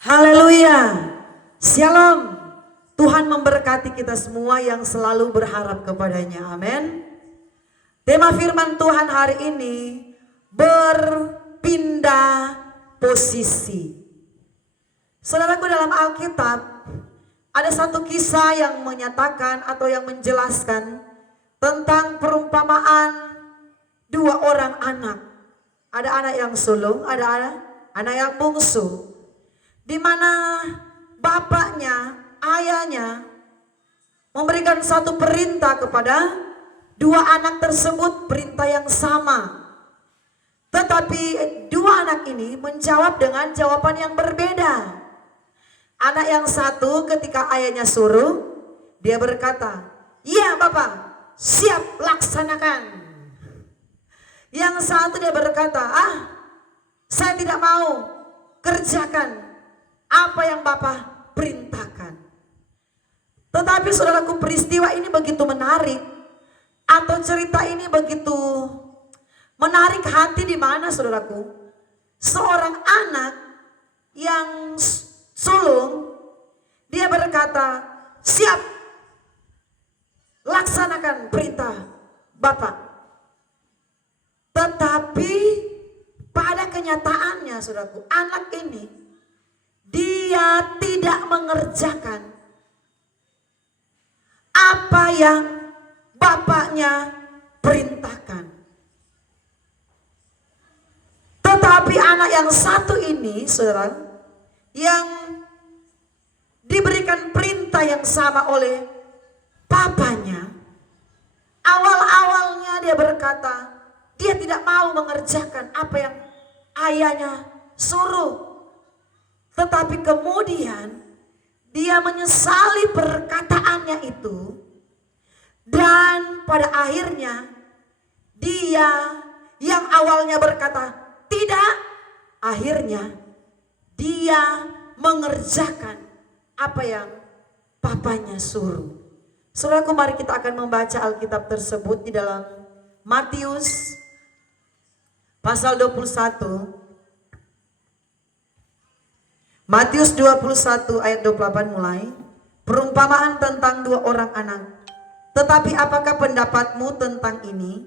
Haleluya. Shalom. Tuhan memberkati kita semua yang selalu berharap kepadanya. Amin. Tema firman Tuhan hari ini berpindah posisi. Saudaraku, dalam Alkitab ada satu kisah yang menyatakan atau yang menjelaskan tentang perumpamaan dua orang anak. Ada anak yang sulung, ada anak yang bungsu. Di mana bapaknya, ayahnya memberikan satu perintah kepada dua anak tersebut, perintah yang sama. Tetapi dua anak ini menjawab dengan jawaban yang berbeda. Anak yang satu ketika ayahnya suruh, dia berkata, "Iya Bapak, siap laksanakan." Yang satu dia berkata, "Saya tidak mau kerjakan apa yang Bapak perintahkan." Tetapi saudaraku, peristiwa ini begitu menarik, atau cerita ini begitu menarik hati. Di mana saudaraku, seorang anak yang sulung, dia berkata, "Siap laksanakan perintah Bapak." Tetapi pada kenyataannya saudaraku, anak ini dia tidak mengerjakan apa yang bapaknya perintahkan. Tetapi anak yang satu ini, saudara, yang diberikan perintah yang sama oleh papanya, awal-awalnya dia berkata, dia tidak mau mengerjakan apa yang ayahnya suruh. Tetapi kemudian dia menyesali perkataannya itu, dan pada akhirnya dia yang awalnya berkata tidak, akhirnya dia mengerjakan apa yang papanya suruh. Saudaraku, mari kita akan membaca Alkitab tersebut di dalam Matius pasal 21. Matius 21 ayat 28 mulai. Perumpamaan tentang dua orang anak. "Tetapi apakah pendapatmu tentang ini?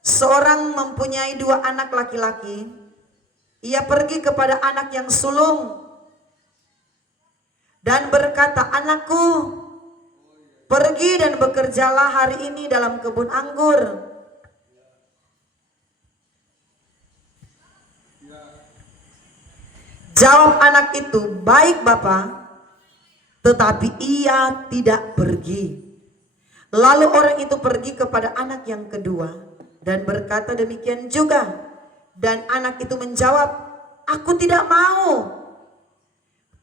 Seorang mempunyai dua anak laki-laki. Ia pergi kepada anak yang sulung dan berkata, 'Anakku, pergi dan bekerjalah hari ini dalam kebun anggur.' Jawab anak itu, 'Baik Bapak,' tetapi ia tidak pergi. Lalu orang itu pergi kepada anak yang kedua dan berkata demikian juga. Dan anak itu menjawab, 'Aku tidak mau.'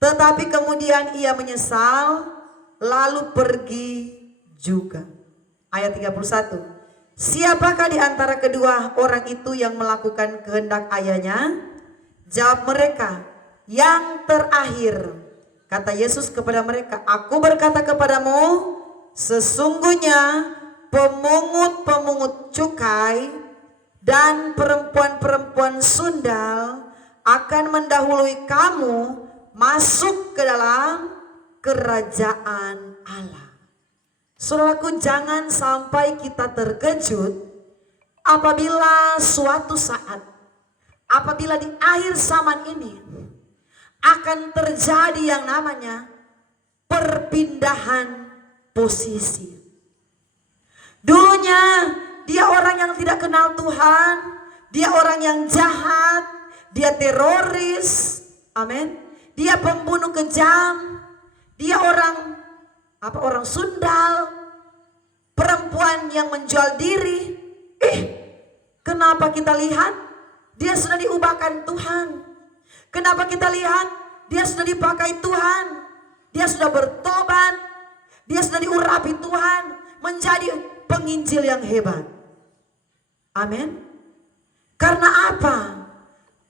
Tetapi kemudian ia menyesal, lalu pergi juga." Ayat 31. "Siapakah di antara kedua orang itu yang melakukan kehendak ayahnya?" Jawab mereka, "Yang terakhir." Kata Yesus kepada mereka, "Aku berkata kepadamu, sesungguhnya pemungut-pemungut cukai dan perempuan-perempuan sundal akan mendahului kamu masuk ke dalam kerajaan Allah." Saudaraku, jangan sampai kita terkejut apabila suatu saat, apabila di akhir zaman ini akan terjadi yang namanya perpindahan posisi. Dulunya dia orang yang tidak kenal Tuhan, dia orang yang jahat, dia teroris, amin. Dia pembunuh kejam, dia orang sundal, perempuan yang menjual diri. Kenapa kita lihat dia sudah diubahkan Tuhan? Kenapa kita lihat dia sudah dipakai Tuhan? Dia sudah bertobat, dia sudah diurapi Tuhan menjadi penginjil yang hebat. Amin. Karena apa?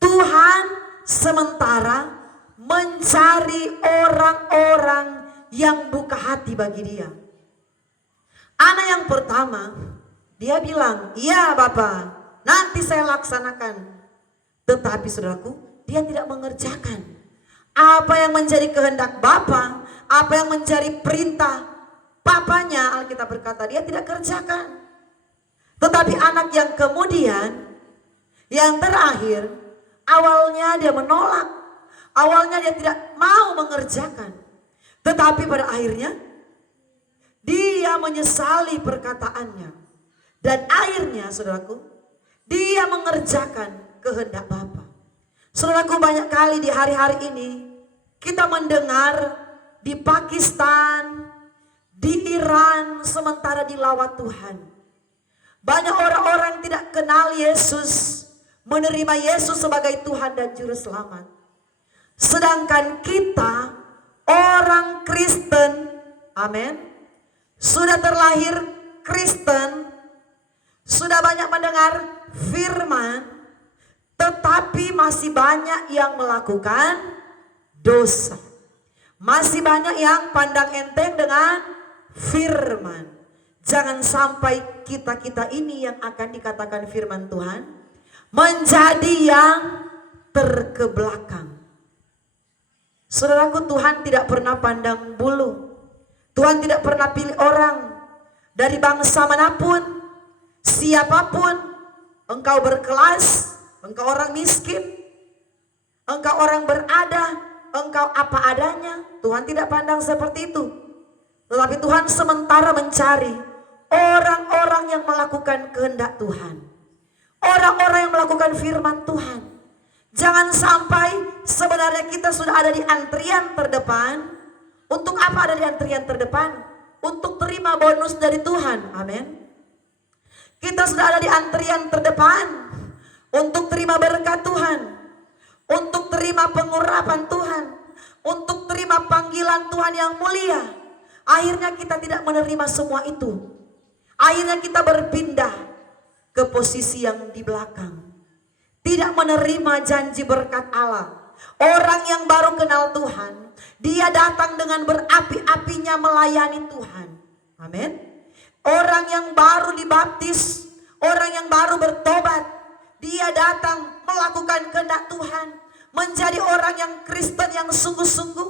Tuhan sementara mencari orang-orang yang buka hati bagi dia. Anak yang pertama, dia bilang, "Iya Bapak, nanti saya laksanakan." Tetapi saudaraku, dia tidak mengerjakan Apa yang menjadi kehendak Bapa, apa yang menjadi perintah papanya, Alkitab berkata dia tidak kerjakan. Tetapi anak yang kemudian, yang terakhir, awalnya dia menolak, awalnya dia tidak mau mengerjakan. Tetapi pada akhirnya dia menyesali perkataannya. Dan akhirnya saudaraku, dia mengerjakan kehendak Bapa. Saudaraku, banyak kali di hari-hari ini kita mendengar di Pakistan, di Iran, sementara di laut Tuhan. Banyak orang-orang tidak kenal Yesus, menerima Yesus sebagai Tuhan dan Juru Selamat. Sedangkan kita, orang Kristen, amin, sudah terlahir Kristen, sudah banyak mendengar firman, tetapi masih banyak yang melakukan dosa. Masih banyak yang pandang enteng dengan firman. Jangan sampai kita-kita ini yang akan dikatakan firman Tuhan menjadi yang terkebelakang. Saudaraku, Tuhan tidak pernah pandang bulu. Tuhan tidak pernah pilih orang dari bangsa manapun, siapapun. Engkau berkelas, engkau orang miskin, engkau orang berada, engkau apa adanya. Tuhan tidak pandang seperti itu. Tetapi Tuhan sementara mencari orang-orang yang melakukan kehendak Tuhan, orang-orang yang melakukan firman Tuhan. Jangan sampai sebenarnya kita sudah ada di antrian terdepan. Untuk apa ada di antrian terdepan? Untuk terima bonus dari Tuhan, amin. Kita sudah ada di antrian terdepan untuk terima berkat Tuhan, untuk terima pengurapan Tuhan, untuk terima panggilan Tuhan yang mulia. Akhirnya kita tidak menerima semua itu. Akhirnya kita berpindah ke posisi yang di belakang. Tidak menerima janji berkat Allah. Orang yang baru kenal Tuhan, dia datang dengan berapi-apinya melayani Tuhan. Amin. Orang yang baru dibaptis, orang yang baru bertobat, dia datang melakukan kehendak Tuhan, menjadi orang yang Kristen yang sungguh-sungguh,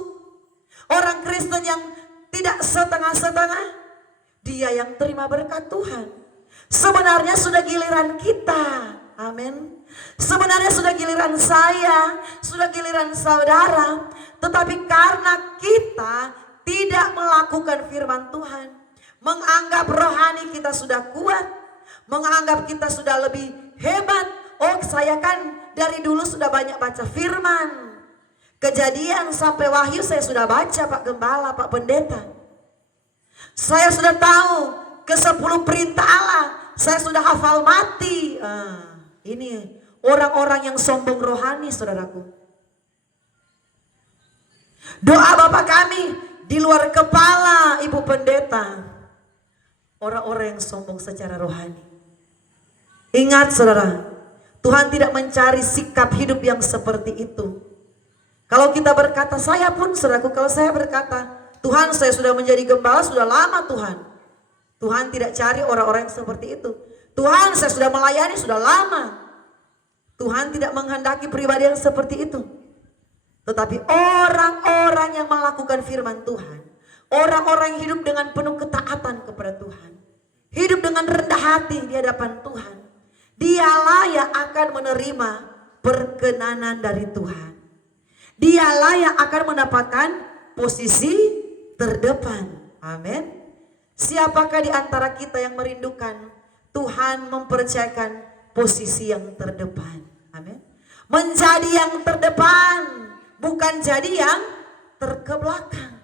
orang Kristen yang tidak setengah-setengah. Dia yang terima berkat Tuhan. Sebenarnya sudah giliran kita, amin. Sebenarnya sudah giliran saya, sudah giliran saudara. Tetapi karena kita tidak melakukan firman Tuhan, menganggap rohani kita sudah kuat, menganggap kita sudah lebih hebat. Oh, saya kan dari dulu sudah banyak baca firman. Kejadian sampai Wahyu saya sudah baca, Pak Gembala, Pak Pendeta. Saya sudah tahu ke-10 perintah Allah. Saya sudah hafal mati. Ini orang-orang yang sombong rohani, saudaraku. Doa Bapak kami di luar kepala Ibu Pendeta. Orang-orang yang sombong secara rohani. Ingat saudara, Tuhan tidak mencari sikap hidup yang seperti itu. Kalau kita berkata, saya pun saudaraku, kalau saya berkata, Tuhan saya sudah menjadi gembala sudah lama Tuhan. Tuhan tidak cari orang-orang yang seperti itu. Tuhan saya sudah melayani sudah lama. Tuhan tidak menghendaki pribadi yang seperti itu. Tetapi orang-orang yang melakukan firman Tuhan, orang-orang yang hidup dengan penuh ketaatan kepada Tuhan, hidup dengan rendah hati di hadapan Tuhan, dialah yang akan menerima perkenanan dari Tuhan. Dialah yang akan mendapatkan posisi terdepan. Amin. Siapakah di antara kita yang merindukan Tuhan mempercayakan posisi yang terdepan? Amin. Menjadi yang terdepan, bukan jadi yang terkebelakang.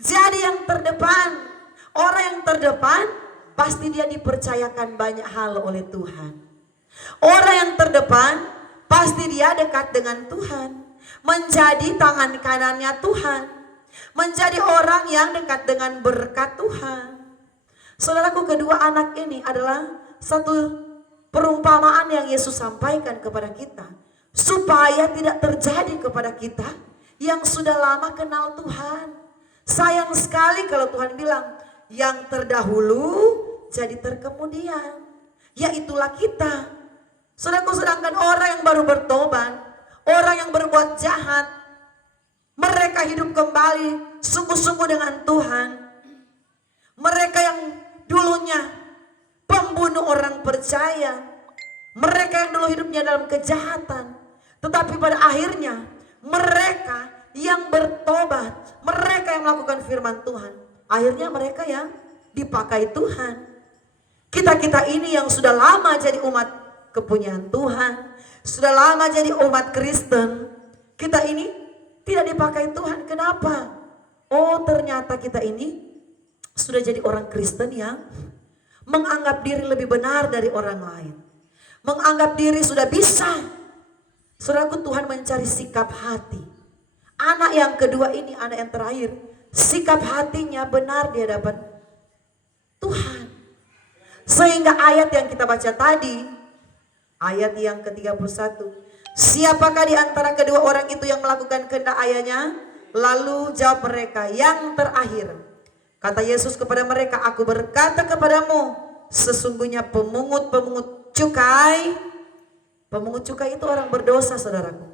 Jadi yang terdepan. Orang yang terdepan pasti dia dipercayakan banyak hal oleh Tuhan. Orang yang terdepan pasti dia dekat dengan Tuhan, menjadi tangan kanannya Tuhan, menjadi orang yang dekat dengan berkat Tuhan. Saudaraku, kedua anak ini adalah satu perumpamaan yang Yesus sampaikan kepada kita, supaya tidak terjadi kepada kita yang sudah lama kenal Tuhan. Sayang sekali kalau Tuhan bilang yang terdahulu jadi terkemudian, yaitulah kita. Saudaraku, sedangkan orang yang baru bertobat, orang yang berbuat jahat, mereka hidup kembali sungguh-sungguh dengan Tuhan. Mereka yang dulunya pembunuh orang percaya, mereka yang dulu hidupnya dalam kejahatan, tetapi pada akhirnya mereka yang bertobat, mereka yang melakukan firman Tuhan, akhirnya mereka yang dipakai Tuhan. Kita ini yang sudah lama jadi umat kepunyaan Tuhan, sudah lama jadi umat Kristen, kita ini tidak dipakai Tuhan. Kenapa? Oh, ternyata kita ini sudah jadi orang Kristen yang menganggap diri lebih benar dari orang lain, menganggap diri sudah bisa. Saudaraku, Tuhan mencari sikap hati. Anak yang kedua ini, anak yang terakhir, sikap hatinya benar di hadapan Tuhan. Sehingga ayat yang kita baca tadi, ayat yang ke-31, siapakah di antara kedua orang itu yang melakukan kehendak ayahnya? Lalu jawab mereka, yang terakhir. Kata Yesus kepada mereka, aku berkata kepadamu, sesungguhnya pemungut cukai itu orang berdosa, saudaraku.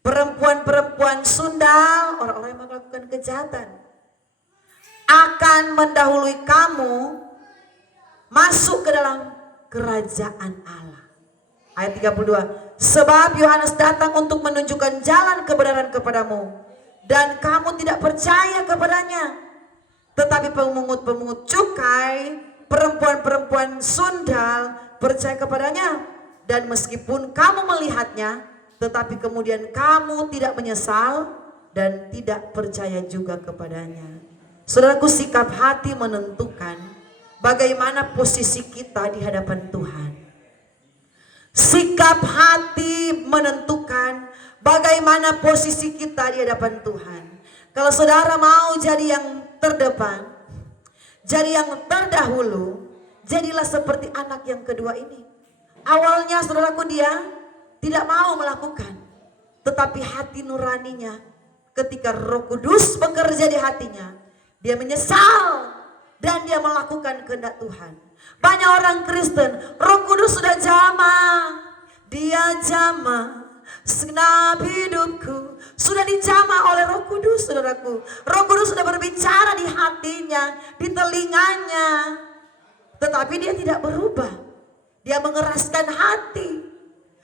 Perempuan-perempuan sundal, orang-orang yang melakukan kejahatan, akan mendahului kamu masuk ke dalam kerajaan Allah. Ayat 32. Sebab Yohanes datang untuk menunjukkan jalan kebenaran kepadamu, dan kamu tidak percaya kepadanya. Tetapi pemungut-pemungut cukai, perempuan-perempuan sundal percaya kepadanya. Dan meskipun kamu melihatnya, tetapi kemudian kamu tidak menyesal dan tidak percaya juga kepadanya. Saudaraku, sikap hati menentukan bagaimana posisi kita di hadapan Tuhan. Sikap hati menentukan bagaimana posisi kita di hadapan Tuhan. Kalau saudara mau jadi yang terdepan, jadi yang terdahulu, jadilah seperti anak yang kedua ini. Awalnya saudaraku dia tidak mau melakukan, tetapi hati nuraninya ketika Roh Kudus bekerja di hatinya, dia menyesal dan dia melakukan kehendak Tuhan. Banyak orang Kristen, Roh Kudus sudah jamah, dia jamah segenap hidupku, sudah dijamah oleh Roh Kudus, saudaraku. Roh Kudus sudah berbicara di hatinya, di telinganya, tetapi dia tidak berubah. Dia mengeraskan hati,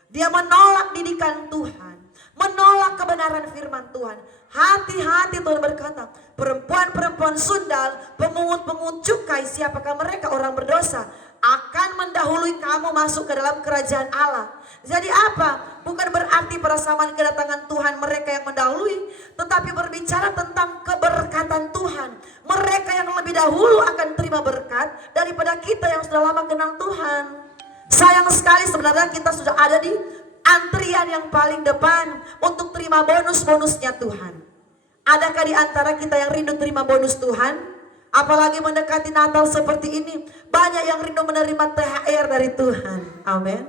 dia menolak didikan Tuhan, menolak kebenaran firman Tuhan. Hati-hati, Tuhan berkata, perempuan-perempuan sundal, pemungut-pemungut cukai, siapakah mereka? Orang berdosa, akan mendahului kamu masuk ke dalam kerajaan Allah. Jadi apa? Bukan berarti pada zaman kedatangan Tuhan mereka yang mendahului, tetapi berbicara tentang keberkatan Tuhan. Mereka yang lebih dahulu akan terima berkat daripada kita yang sudah lama kenal Tuhan. Sayang sekali sebenarnya kita sudah ada di antrian yang paling depan untuk terima bonus-bonusnya Tuhan. Adakah di antara kita yang rindu terima bonus Tuhan? Apalagi mendekati Natal seperti ini, banyak yang rindu menerima THR dari Tuhan. Amin.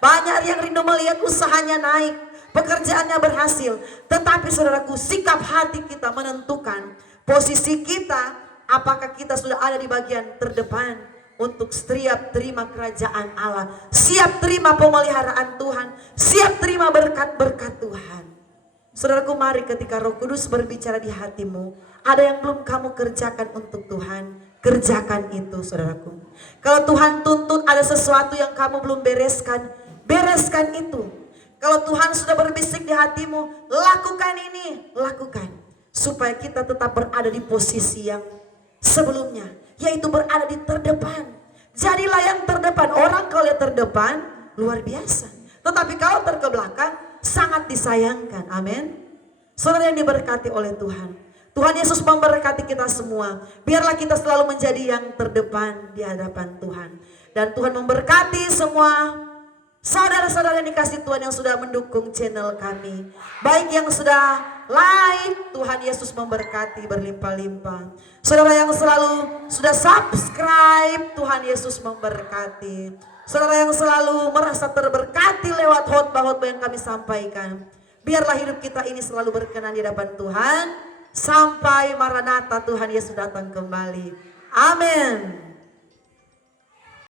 Banyak yang rindu melihat usahanya naik, pekerjaannya berhasil. Tetapi saudaraku, sikap hati kita menentukan posisi kita. Apakah kita sudah ada di bagian terdepan untuk siap terima kerajaan Allah, siap terima pemeliharaan Tuhan, siap terima berkat-berkat Tuhan. Saudaraku, mari ketika Roh Kudus berbicara di hatimu, ada yang belum kamu kerjakan untuk Tuhan, kerjakan itu, saudaraku. Kalau Tuhan tuntut ada sesuatu yang kamu belum bereskan, bereskan itu. Kalau Tuhan sudah berbisik di hatimu, lakukan ini, lakukan. Supaya kita tetap berada di posisi yang sebelumnya, yaitu berada di terdepan. Jadilah yang terdepan. Orang kalau yang terdepan luar biasa, tetapi kalau terkebelakang sangat disayangkan. Amin. Saudara yang diberkati oleh Tuhan, Tuhan Yesus memberkati kita semua. Biarlah kita selalu menjadi yang terdepan di hadapan Tuhan. Dan Tuhan memberkati semua saudara-saudara yang dikasih Tuhan yang sudah mendukung channel kami, baik yang sudah like. Tuhan Yesus memberkati berlimpah-limpah. Saudara yang selalu sudah subscribe, Tuhan Yesus memberkati. Saudara yang selalu merasa terberkati lewat khotbah-khotbah yang kami sampaikan, biarlah hidup kita ini selalu berkenan di hadapan Tuhan sampai Maranatha, Tuhan Yesus datang kembali. Amin.